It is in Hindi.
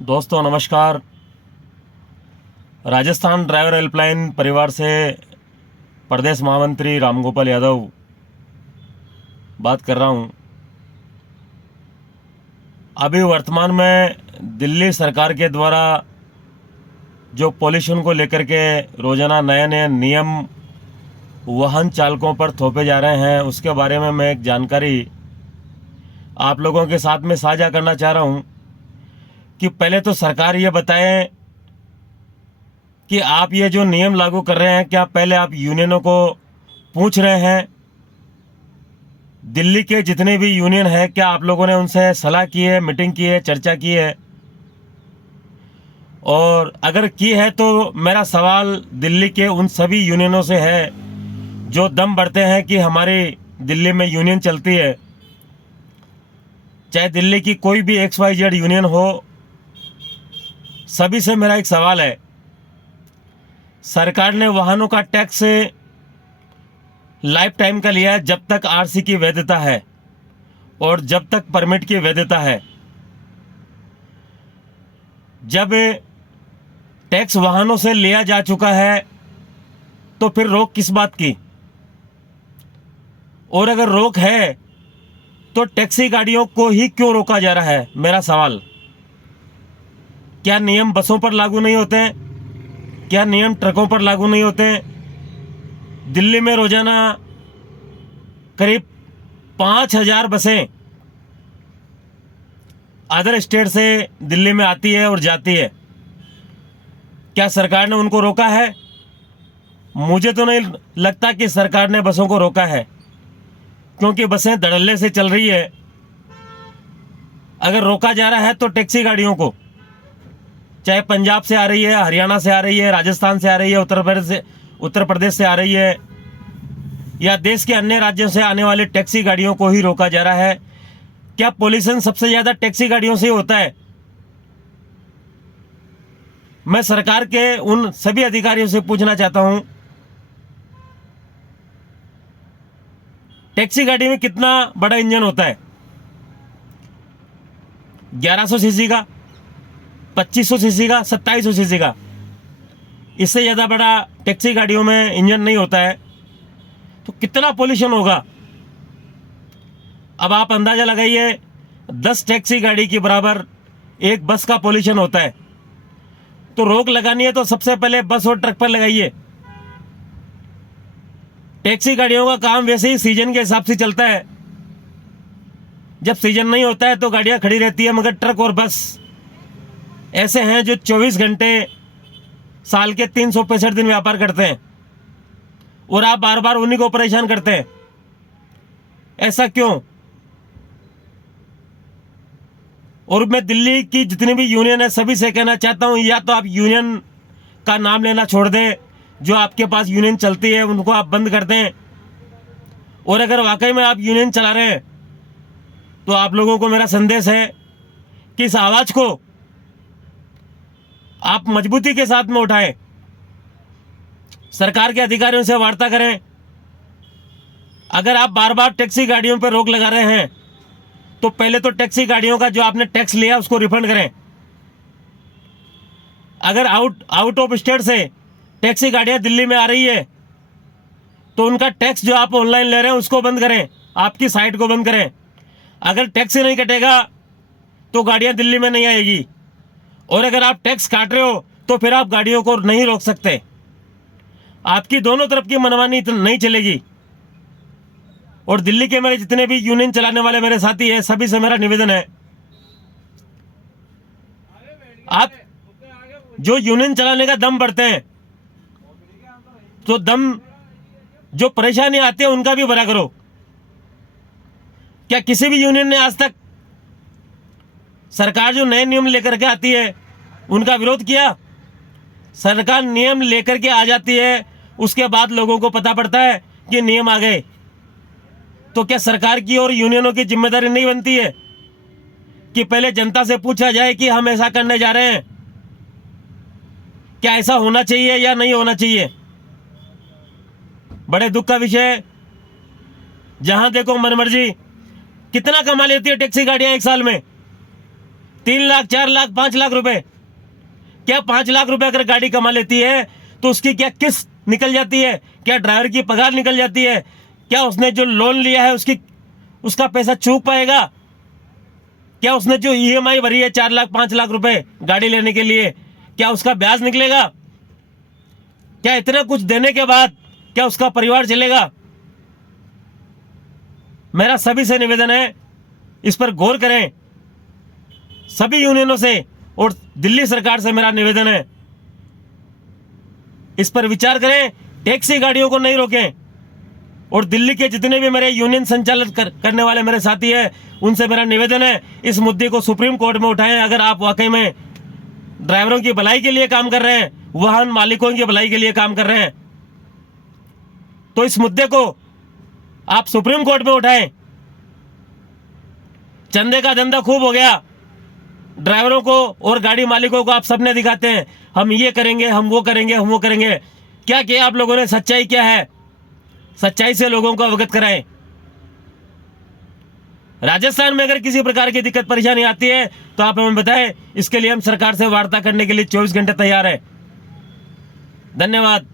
दोस्तों नमस्कार। राजस्थान ड्राइवर हेल्पलाइन परिवार से प्रदेश महामंत्री रामगोपाल यादव बात कर रहा हूं। अभी वर्तमान में दिल्ली सरकार के द्वारा जो पॉल्यूशन को लेकर के रोज़ाना नए नए नियम वाहन चालकों पर थोपे जा रहे हैं, उसके बारे में मैं एक जानकारी आप लोगों के साथ में साझा करना चाह रहा हूं कि पहले तो सरकार ये बताए कि आप ये जो नियम लागू कर रहे हैं, क्या पहले आप यूनियनों को पूछ रहे हैं? दिल्ली के जितने भी यूनियन हैं, क्या आप लोगों ने उनसे सलाह की है, मीटिंग की है, चर्चा की है? और अगर की है तो मेरा सवाल दिल्ली के उन सभी यूनियनों से है जो दम बढ़ते हैं कि हमारी दिल्ली में यूनियन चलती है। चाहे दिल्ली की कोई भी XYZ यूनियन हो, सभी से मेरा एक सवाल है। सरकार ने वाहनों का टैक्स लाइफ टाइम का लिया है, जब तक RC की वैधता है और जब तक परमिट की वैधता है। जब टैक्स वाहनों से लिया जा चुका है तो फिर रोक किस बात की? और अगर रोक है तो टैक्सी गाड़ियों को ही क्यों रोका जा रहा है? मेरा सवाल। क्या नियम बसों पर लागू नहीं होते हैं? क्या नियम ट्रकों पर लागू नहीं होते हैं? दिल्ली में रोजाना करीब 5,000 बसें अदर स्टेट से दिल्ली में आती है और जाती है। क्या सरकार ने उनको रोका है? मुझे तो नहीं लगता कि सरकार ने बसों को रोका है, क्योंकि बसें धड़ल्ले से चल रही है। अगर रोका जा रहा है तो टैक्सी गाड़ियों को, चाहे पंजाब से आ रही है, हरियाणा से आ रही है, राजस्थान से आ रही है, उत्तर प्रदेश से आ रही है, या देश के अन्य राज्यों से आने वाली टैक्सी गाड़ियों को ही रोका जा रहा है। क्या पोल्यूशन सबसे ज़्यादा टैक्सी गाड़ियों से ही होता है? मैं सरकार के उन सभी अधिकारियों से पूछना चाहता हूं, टैक्सी गाड़ी में कितना बड़ा इंजन होता है? 1100 सीसी का, 2500 सीसी का, 2700 सीसी का? इससे ज़्यादा बड़ा टैक्सी गाड़ियों में इंजन नहीं होता है। तो कितना पोल्यूशन होगा? अब आप अंदाज़ा लगाइए, 10 टैक्सी गाड़ी के बराबर एक बस का पोल्यूशन होता है। तो रोक लगानी है तो सबसे पहले बस और ट्रक पर लगाइए। टैक्सी गाड़ियों का काम वैसे ही सीजन के हिसाब से चलता है। जब सीजन नहीं होता है तो गाड़ियां खड़ी रहती है, मगर ट्रक और बस ऐसे हैं जो 24 घंटे साल के 365 दिन व्यापार करते हैं, और आप बार बार उन्हीं को परेशान करते हैं। ऐसा क्यों? और मैं दिल्ली की जितनी भी यूनियन है सभी से कहना चाहता हूं, या तो आप यूनियन का नाम लेना छोड़ दें, जो आपके पास यूनियन चलती है उनको आप बंद कर दें। और अगर वाकई में आप यूनियन चला रहे हैं तो आप लोगों को मेरा संदेश है कि इस आवाज को आप मजबूती के साथ में उठाएं, सरकार के अधिकारियों से वार्ता करें। अगर आप बार बार टैक्सी गाड़ियों पर रोक लगा रहे हैं तो पहले तो टैक्सी गाड़ियों का जो आपने टैक्स लिया उसको रिफंड करें। अगर आउट ऑफ स्टेट से टैक्सी गाड़ियां दिल्ली में आ रही है तो उनका टैक्स जो आप ऑनलाइन ले रहे हैं उसको बंद करें, आपकी साइट को बंद करें। अगर टैक्स ही नहीं कटेगा तो गाड़ियां दिल्ली में नहीं आएगी, और अगर आप टैक्स काट रहे हो तो फिर आप गाड़ियों को नहीं रोक सकते। आपकी दोनों तरफ की मनमानी नहीं चलेगी। और दिल्ली के मेरे जितने भी यूनियन चलाने वाले मेरे साथी हैं, सभी से मेरा निवेदन है, आप जो यूनियन चलाने का दम बढ़ते हैं तो दम जो परेशानी आती है उनका भी भरा करो। क्या किसी भी यूनियन ने आज तक सरकार जो नए नियम लेकर के आती है उनका विरोध किया? सरकार नियम लेकर के आ जाती है, उसके बाद लोगों को पता पड़ता है कि नियम आ गए, तो क्या सरकार की और यूनियनों की जिम्मेदारी नहीं बनती है कि पहले जनता से पूछा जाए कि हम ऐसा करने जा रहे हैं, क्या ऐसा होना चाहिए या नहीं होना चाहिए? बड़े दुख का विषय है, जहां देखो मनमर्जी। कितना कमा लेती है टैक्सी गाड़ियां एक साल में? 3 लाख, 4 लाख, 5 लाख रुपए। क्या 5 लाख रुपए अगर गाड़ी कमा लेती है तो उसकी क्या किस्त निकल जाती है? क्या ड्राइवर की पगार निकल जाती है? क्या उसने जो लोन लिया है उसका पैसा चूक पाएगा? क्या उसने जो ईएमआई भरी है 4 लाख, 5 लाख रुपए गाड़ी लेने के लिए, क्या उसका ब्याज निकलेगा? क्या इतना कुछ देने के बाद क्या उसका परिवार चलेगा? मेरा सभी से निवेदन है, इस पर गौर करें। सभी यूनियनों से और दिल्ली सरकार से मेरा निवेदन है, इस पर विचार करें, टैक्सी गाड़ियों को नहीं रोकें। और दिल्ली के जितने भी मेरे यूनियन संचालित करने वाले मेरे साथी हैं, उनसे मेरा निवेदन है, इस मुद्दे को सुप्रीम कोर्ट में उठाएं। अगर आप वाकई में ड्राइवरों की भलाई के लिए काम कर रहे हैं, वाहन मालिकों की भलाई के लिए काम कर रहे हैं, तो इस मुद्दे को आप सुप्रीम कोर्ट में उठाएं। चंदे का धंधा खूब हो गया, ड्राइवरों को और गाड़ी मालिकों को आप सबने दिखाते हैं, हम ये करेंगे, हम वो करेंगे, हम वो करेंगे। क्या किया आप लोगों ने? सच्चाई क्या है? सच्चाई से लोगों को अवगत कराएं। राजस्थान में अगर किसी प्रकार की दिक्कत परेशानी आती है तो आप हमें बताएं, इसके लिए हम सरकार से वार्ता करने के लिए 24 घंटे तैयार हैं। धन्यवाद।